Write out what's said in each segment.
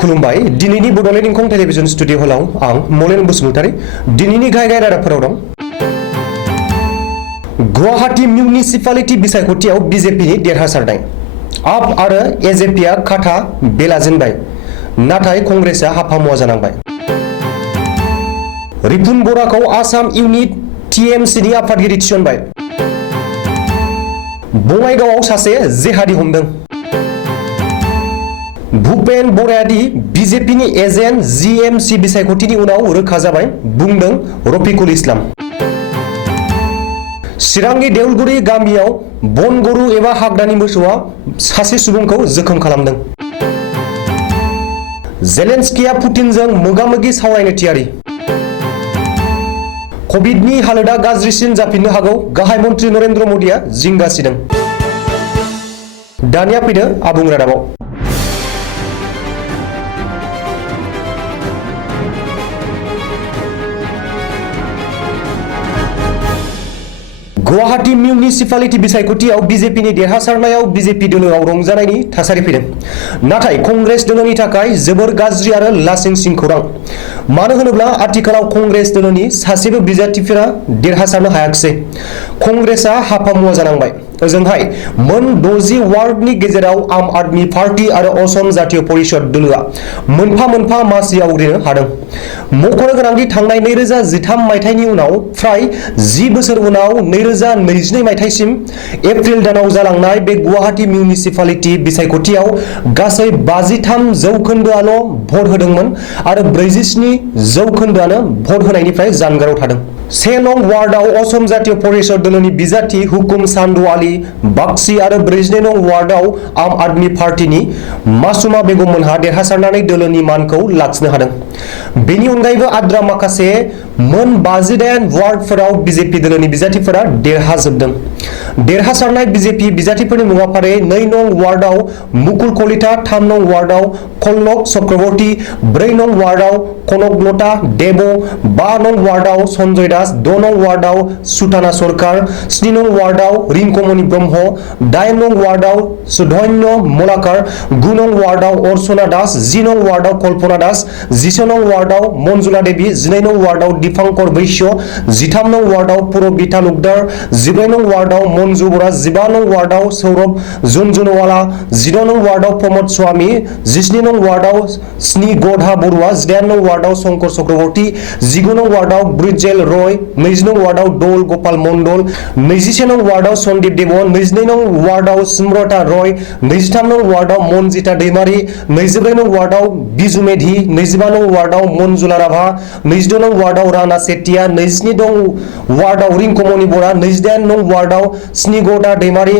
खुलुमबाय दिनैनि Bodoland इंखं television studio हलाव आं मलेन बसुमतारी दिनैनि गाहाय रादाबफोराव दं। गुवाहाटी मिउनिसिपालिटि बिसायख'थियाव बिजेपिनि देरहासारनाय आप आरो एजेपिआ खाथा बेलाजेनबाय नाथाय कंग्रेसआ हाफामुवा जानांबाय। रिपुन बराखौ आसाम इउनिट टिएमसिनि आफादगिरि थिसनबाय। बङाइगावआव सासे जेहादी हमदों। भुपेन बरायादि बिजेपिनि एजेन्ट जिएमसि बिसायख'थिनि उनाव रोखा जाबाय बुंदों रफिकुल इस्लाम। चिरांनि देउलगुरि गामियाव बनगरु एबा हाग्रानि मोसौआ सासे सुबुंखौ जोखोम खालामदों। जेलेन्स्किया पुतिनजों मोगा-मोगि सावरायनो थियारि। कभिडनि हालोदा गाज्रिसिन जाफिननो हागौ गाहाय मन्त्रि नरेन्द्र मोदीआ जिंगा सिदों। दानिया फैदो आबुं रादाबाव। गुवाहाटी मिउनिसिपालिटि बिसायख'थियाव बिजेपिनि देरहासारनायाव बिजेपि दोलोआव रंजानायनि थासारि फैदों। नाथाय कंग्रेस दोलोनि थाखाय जोबोर गाज्रि आरो लासिंसिं खौरां। मानो होनोब्ला आथिखालाव कंग्रेस दोलोनि सासेबो बिजाथिफोरा देरहासारनो हायाखिसै। कंग्रेसआ हाफामुवा जानांबाय। ओजोंहाय मोन 60 वार्डनि गेजेराव आम आदमी पार्टी आरो असम जातीय परिषद दोलोआ मोनफा मोनफा मासि आवग्रिनो हादों। मख'नो गोनांदि थांनाय 2013 मायथाइनि उनाव फ्राय 10 बोसोर उनाव 2022 मायथाइसिम एप्रिल दानाव जालांनाय बे गुवाहाटी मिउनिसिपालिटि बिसायख'थियाव गासै 53 जौखोन्दोआल' भट होदोंमोन आरो 47 जौखोन्दोआनो भट होनायनिफ्राय जानगाराव थादों। 1 नं वार्डआव असम जातीय परिषद दोलोनि बिजाथि हुकुम सान्दु आली बाक्सी आरो 42 नं वार्डआव आम आदमी पार्टीनि मासुमा बेगम मोनहा देरहासारनानै दोलोनि मानखौ लाखिनो हादों। बेनि अनगायैबो आद्रा माखासे मोन 58 वार्डफोराव बिजेपि दोलोनि बिजाथिफोरा देरहाजोबदों। देरहासारनाय बिजेपि बिजाथिफोरनि मुङाफारि 2 नं वार्डआव मुकुल कलिता, 3 नं वार्डआव कल्लक चक्रवर्ती, 4 नं वार्डआव कनकलता देब, 5 नं वार्डआव सन्जय दास, 6 नं वार्डआव सुताना सरकार, 7 नं वार्डआव रिंकमणि ब्रह्म, 8 नं वार्डआव सुधन्य मलाकार, 9 नं वार्डआव अर्चना दास, 10 नं वार्डआव कल्पना दास, 10 नं वार्डआव मनजुला देवी, 12 नं वार्डआव दीपांकर वैश्य, 13 नं वार्डआव पुरबि तालुकदार, 14 नं वार्डआव मन्जु बरा, 15 नं वार्डआव सौरभ झुनझुनवाला, 16 नं वार्डआव प्रमोद स्वामी, 17 नं वार्डआव स्नि गधा बरुवा, 18 नं वार्डआव शंकर चक्रवर्ती, 19 नं वार्डआव ब्रिजेल रय, 20 नं वार्डआव दौल गोपाल मंडल, 21 नं वार्डआव सन्दीप देवन, 22 नं वार्डआव स्मृता रय, 23 नं वार्डआव मनजिता दैमारी, 24 नं वार्डआव बिजु मेधि, 25 नं वार्डआव मनजुला राभा, 26 नं वार्डआव राना सेटिया, 27 नं वार्डआव रिंकमणि बरा, 28 नं वार्डआव स्निगदा दैमारी,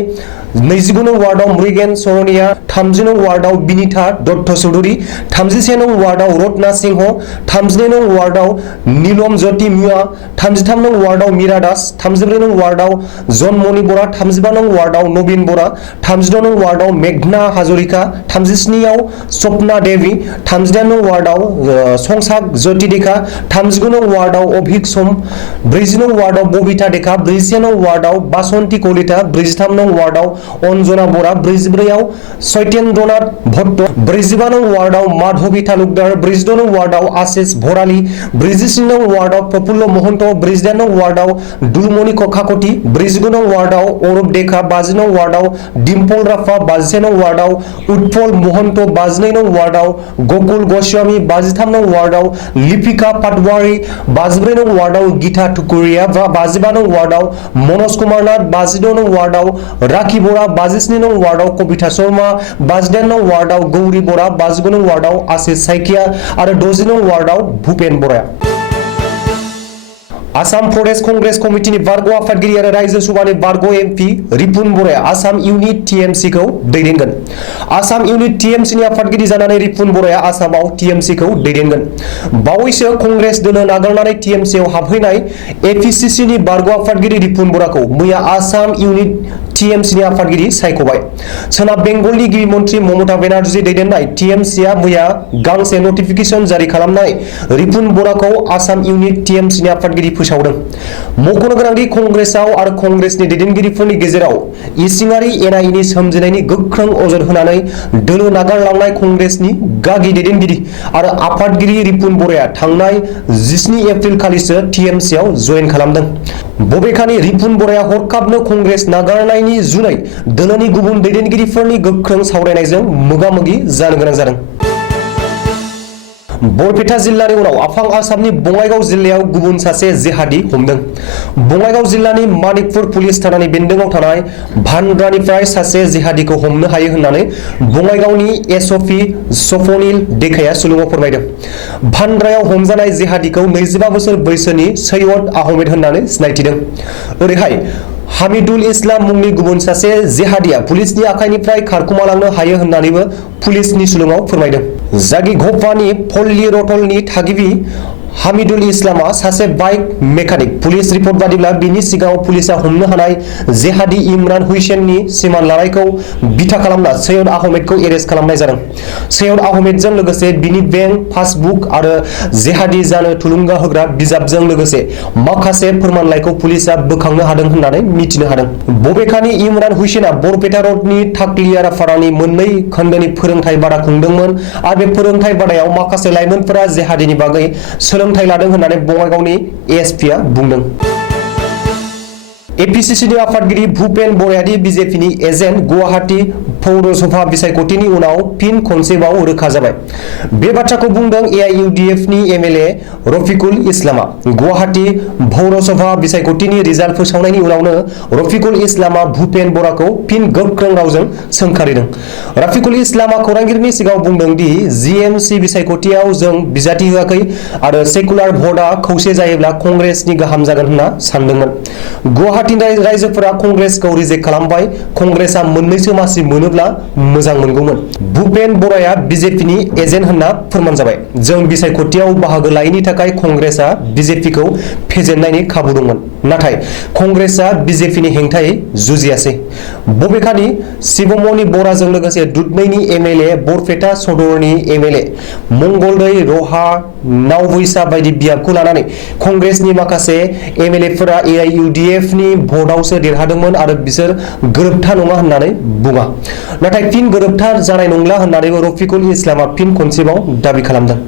29 नं वार्डआव मृगेन सरनिया, 30 नं वार्डआव बिनिता दत्त चौधुरी, 31 नं वार्डआव रत्ना सिंह, 32 नं वार्डआव नीलम ज्योति मुवा, 33 नं वार्डआव मीरा दास, 34 नं वार्डआव जनमणि बरा, 35 नं वार्डआव नवीन बरा, 36 नं वार्डआव मेघना हाजरिका, 37 आव स्वप्ना देवी, 38 नं वार्डआव संसाक ज्योति देखा, 39 नं वार्डआव अभिक सम, 40 नं वार्डआव बबिता देखा, 41 नं वार्डआव बासन्ती कलिता, 43 नं वार्डआव अन्जना बरा, 44 आव सत्येन्द्रनाथ भट्ट, 45 नं वार्डआव माधवी तालुकदार, 46 नं वार्डआव आशिष भराली, 46 नं वार्डआव प्रफुल्ल महन्त, 48 नं वार्डआव दुलमणि ककाकति, 49 नं वार्डआव अरूप देखा, 50 नं वार्डआव डिम्पल राफा, 52 नं वार्डआव उत्पल महन्त, 52 नं वार्डआव गकुल गोस्वामी, 53 नं वार्डआव लिपिका पाटवारी, 54 नं वार्डआव गीता टुकुरिया, 55 नं वार्डआव मनोज कुमार नाथ, 56 नं वार्डआव राखी बरा, 57 नं वार्डआव कविता शर्मा, 58 नं वार्डआव गौरी बरा, 59 नं वार्डआव आशिष साइकिया आरो 60 नं वार्डआव भुपेन बराया। आसाम प्रदेश कंग्रेस कमिटिनि बारग' आफादगिरि आरो रायजो सभानि बारग' एमपि रिपुन बराया आसाम इउनिट टिएमसिखौ दैदेनगोन। आसाम इउनिट टिएमसिनि आफादगिरि जानानै रिपुन बराया आसामाव टिएमसिखौ दैदेनगोन। बावैसो कंग्रेस दोलो नागारनानै टिएमसिआव हाबफैनाय एपिसिसिनि बारग' आफादगिरि रिपुन बराखौ मैया आसाम इउनिट टिएमसिनि आफादगिरि सायख'बाय। सोनाब बेंगलनि गिबि मन्त्रि ममता बेनार्जी दैदेननाय टिएमसिआ मैया गांसे नटिफिकेशन जारि खालामनाय रिपुन बराखौ आसाम इउनिट टिएमसिनि आफादगिरि फोसावदों। मख'नो गोनांदि कंग्रेसआव आरो कंग्रेसनि दैदेनगिरिफोरनि गेजेराव इसिङारि एना-एनि सोमजिनायनि गोख्रों अजद होनानै दोलो नागारलांनाय कंग्रेसनि गागि दैदेनगिरि आरो आफादगिरि रिपुन बराया थांनाय 17 एप्रिल खालिसो टीएमसीआव जयेन खालामदों। बबेखानि रिपुन बराया हरखाबनो कंग्रेस नागारनायनि जुनै दोलोनि गुबुन दैदेनगिरिफोरनि गोख्रों सावरायनायजों मोगा-मोगि जानो गोनां जादों। बरपेटा जिल्लानि उनाव आफां आसामनि बङाइगाव जिल्लायाव गुबुन सासे जिहादी हमदों। बङाइगाव जिल्लानि मानिकपुर पुलिस थानानि बेन्दोंआव थानाय भान्द्रानिफ्राय सासे जिहादीखौ हमनो हायो होननानै बङाइगावनि एसपि सफनिल देखाया सुलुङाव फोरमायदों। भान्द्रायाव हमजानाय जिहादीखौ 25 बोसोर बैसोनि सैयद आहमेद होननानै सिनायथिदों। ओरैहाय हामिदुल इस्लाम मुंनि गुबुन सासे जिहादीया पुलिसनि आखाइनिफ्राय खारखुमालांनो हायो होननानैबो पुलिसनि सुलुङाव फोरमायदों। जागि घप्पानि पल्ली रटलनि थागिबि हामिदुल इस्लामा सासे बाइक मेकानिक। पुलिस रिपर्ट बादिब्ला बिनि सिगाङाव पुलिसा हमनो हानाय जिहादी इमरान हुसैननि सिमान लानायखौ बिथा खालामना सैयद आहमेदखौ एरेस्ट खालामनाय जादों। सैयद आहमेदजों लोगोसे बिनि बेंक पासबुक आरो जिहादी जानो थुलुंगा होग्रा बिजाबजों लोगोसे माखासे फोरमानलाइखौ पुलिसा बोखांनो हादों होननानै मिथिनो हादों। बबेखानि इमरान हुसैना बरपेटा रडनि थाकलियारापारानि मोननै खोन्दोनि फोरोंथाइ बादा खुंदोंमोन आरो बे फोरोंथाइ बादायाव माखासे लाइमोनफोरा जिहादीनि बागै सोलोंथाइ लादों होननानै बङाइगावनि एएसपिआ बुंदों। एपिसिसिनि आफादगिरि भुपेन बरायादि बिजेपिनि एजेन्ट गुवाहाटी पौरसभा बिसायख'थिनि उनाव फिन खनसेबाव रोखा जाबाय। बे बाथ्राखौ बुंदों एआइइउडिएफनि एमएलए रफिकुल इस्लामा। गुवाहाटी पौरसभा बिसायख'थिनि रिजाल्ट फोसावनायनि उनावनो रफिकुल इस्लामा भुपेन बराखौ फिन गोख्रों रावजों सोंखारिदों। रफिकुल इस्लामा खौरांगिरिनि सिगाङाव बुंदों दि जीएमसी बिसायख'थियाव जों बिजाथि होआखै आरो सेकुलार भटआ खौसे जायोब्ला कंग्रेसनि गाहाम जागोन होनना सानदोंमोन। गुवाहाटी रायजोफोरा कंग्रेसखौ रिजेक्ट खालामबाय। कंग्रेसआ मोननैसो मासि मोनोब्ला मोजां मोनगौमोन। भुपेन बराया बिजेपिनि एजेन्ट होनना फोरमान जाबाय। जों बिसायख'थियाव बाहागो लायैनि थाखाय कंग्रेसआ बिजेपिखौ फेजेननायनि खाबु दंमोन, नाथाय कंग्रेसआ बिजेपिनि हेंथायै जुजियासै। बबेखानि शिवमणि बराजों लोगोसे दुधनैनि एमएलए, बरपेटा सदरनि एमएलए मंगलदै, रहा, नावबैसा बायदि बियाबखौ लानानै कंग्रेसनि माखासे एमएलएफोरा एआइइउडिएफनि भटआवसो देरहादोंमोन आरो बिसोर गोरोबथा नङा होननानै बुङा। नाथाय फिन गोरोबथा जानाय नंला होननानैबो रफिकुल इस्लामा फिन खनसेबाव दाबि खालामदों।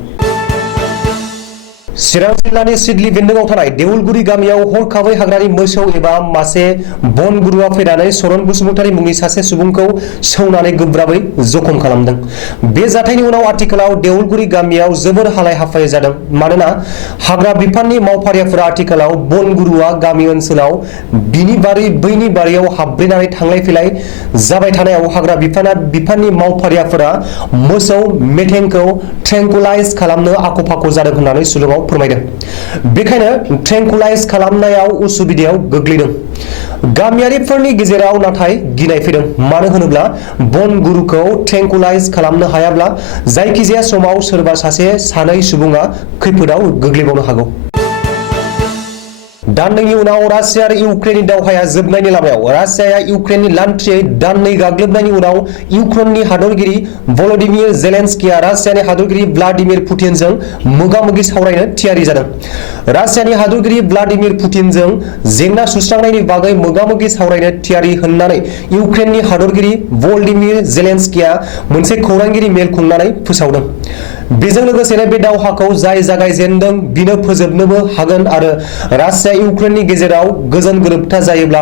चिरां जिल्लानि सिडली बेन्दोंआव थानाय देउलगुरि गामियाव हरखाबै हाग्रानि मोसौ एबा मासे बनगुरुआ फैनानै सरन बसुमतारी मुंनि सासे सुबुंखौ सौनानै गोब्राबै जखम खालामदों। बे जाथायनि उनाव आथिखालाव देउलगुरि गामियाव जोबोर हालाय-हाफाय जादों। मानोना हाग्रा बिफाननि मावफारियाफोरा आथिखालाव बनगुरुआ गामि ओनसोलाव बिनि बारि बैनि बारियाव हाबब्रेनानै थांलाय फैलाय जाबाय थानायाव हाग्रा बिफाननि मावफारियाफोरा मोसौ मेथेंखौ ट्रेंकुलाइज खालामनो आख'-फाख' जादों होननानै सुलुङाव फोरमायदों। बेखायनो ट्रेंकुलाइज खालामनायाव उसुबिदायाव गोग्लैदों। गामियारिफोरनि गेजेराव नाथाय गिनाय फैदों। मानो होनोब्ला बनगुरुखौ ट्रेंकुलाइज खालामनो हायाब्ला जायखिजाया समाव सोरबा सासे सानै सुबुङा खैफोदाव गोग्लैबावनो हागौ। दाननैनि उनाव रासिया आरो इउक्रेननि दावहाया जोबनायनि लामायाव। रासियाया इउक्रेननि लान्थ्रियै दाननै गाग्लोबनायनि उनाव इउक्रेननि हादरगिरि भलदिमिर जेलेन्स्किया रासियानि हादरगिरि व्लादिमिर पुतिनजों मोगा-मोगि सावरायनो थियारि जादों। रासियानि हादरगिरि व्लादिमिर पुतिनजों जेंना सुस्रांनायनि बागै मोगा-मोगि सावरायनो थियारि होननानै इउक्रेननि हादरगिरि भलदिमिर जेलेन्स्किया मोनसे खौरांगिरि मेल खुंनानै फोसावदों। बेजों लोगोसेनो बे दावहाखौ जाय जागायजेनदों बिनो फोजोबनोबो हागोन आरो रासिया इउक्रेननि गेजेराव गोजोन गोरोबथा जायोब्ला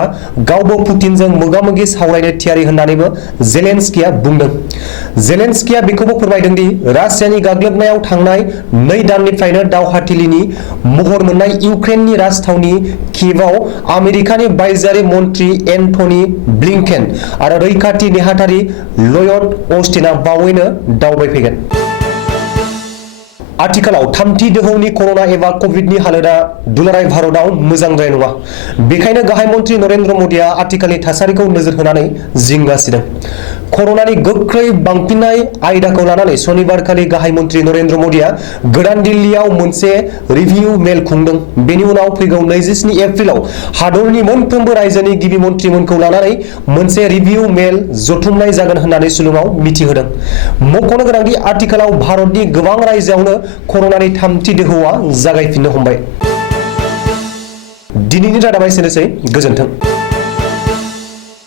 गावबो पुतिनजों मोगा-मोगि सावरायनो थियारि होननानैबो जेलेन्स्किया बुंदों। जेलेन्स्किया बेखौबो फोरमायदों दि रासियानि गाग्लोबनायाव थांनाय 2 दाननिफ्रायनो दावहाथिलिनि महर मोननाय इउक्रेननि राजथावनि कियेभआव आमेरिकानि बायजोआरि मन्थ्रि एन्टनी ब्लिंकेन आरो रैखाथि नेहाथारि लयड अस्टिनआ बावैनो दावबायफैगोन। आथिखालाव थामथि दोहौनि कर'ना एबा कभिडनि हालोदा दुलाराय भारतआव मोजांद्राय नङा। बेखायनो गाहाय मन्थ्रि नरेन्द्र मोदीआ आथिखालनि थासारिखौ नोजोर होनानै जिंगा सिदों। कर'नानि गोख्रै बांफिननाय आयदाखौ लानानै सनिबारखालि गाहाय मन्थ्रि नरेन्द्र मोदीआ गोदान दिल्लीयाव मोनसे रिभिउ मेल खुंदों। बेनि उनाव फैगौ 27 एप्रिलाव हादरनि मोनफ्रोमबो रायजोनि गिबि मन्थ्रिमोनखौ लानानै मोनसे रिभिउ मेल जथुमनाय जागोन होननानै सुलुङाव मिथिहोदों। मख'नो गोनांदि आथिखालाव भारतनि गोबां रायजोआवनो कर'नानि थामथि दोहौआ जागायफिननो हमबाय। दिनैनि रादाबा एसेनोसै, गोजोन्थों।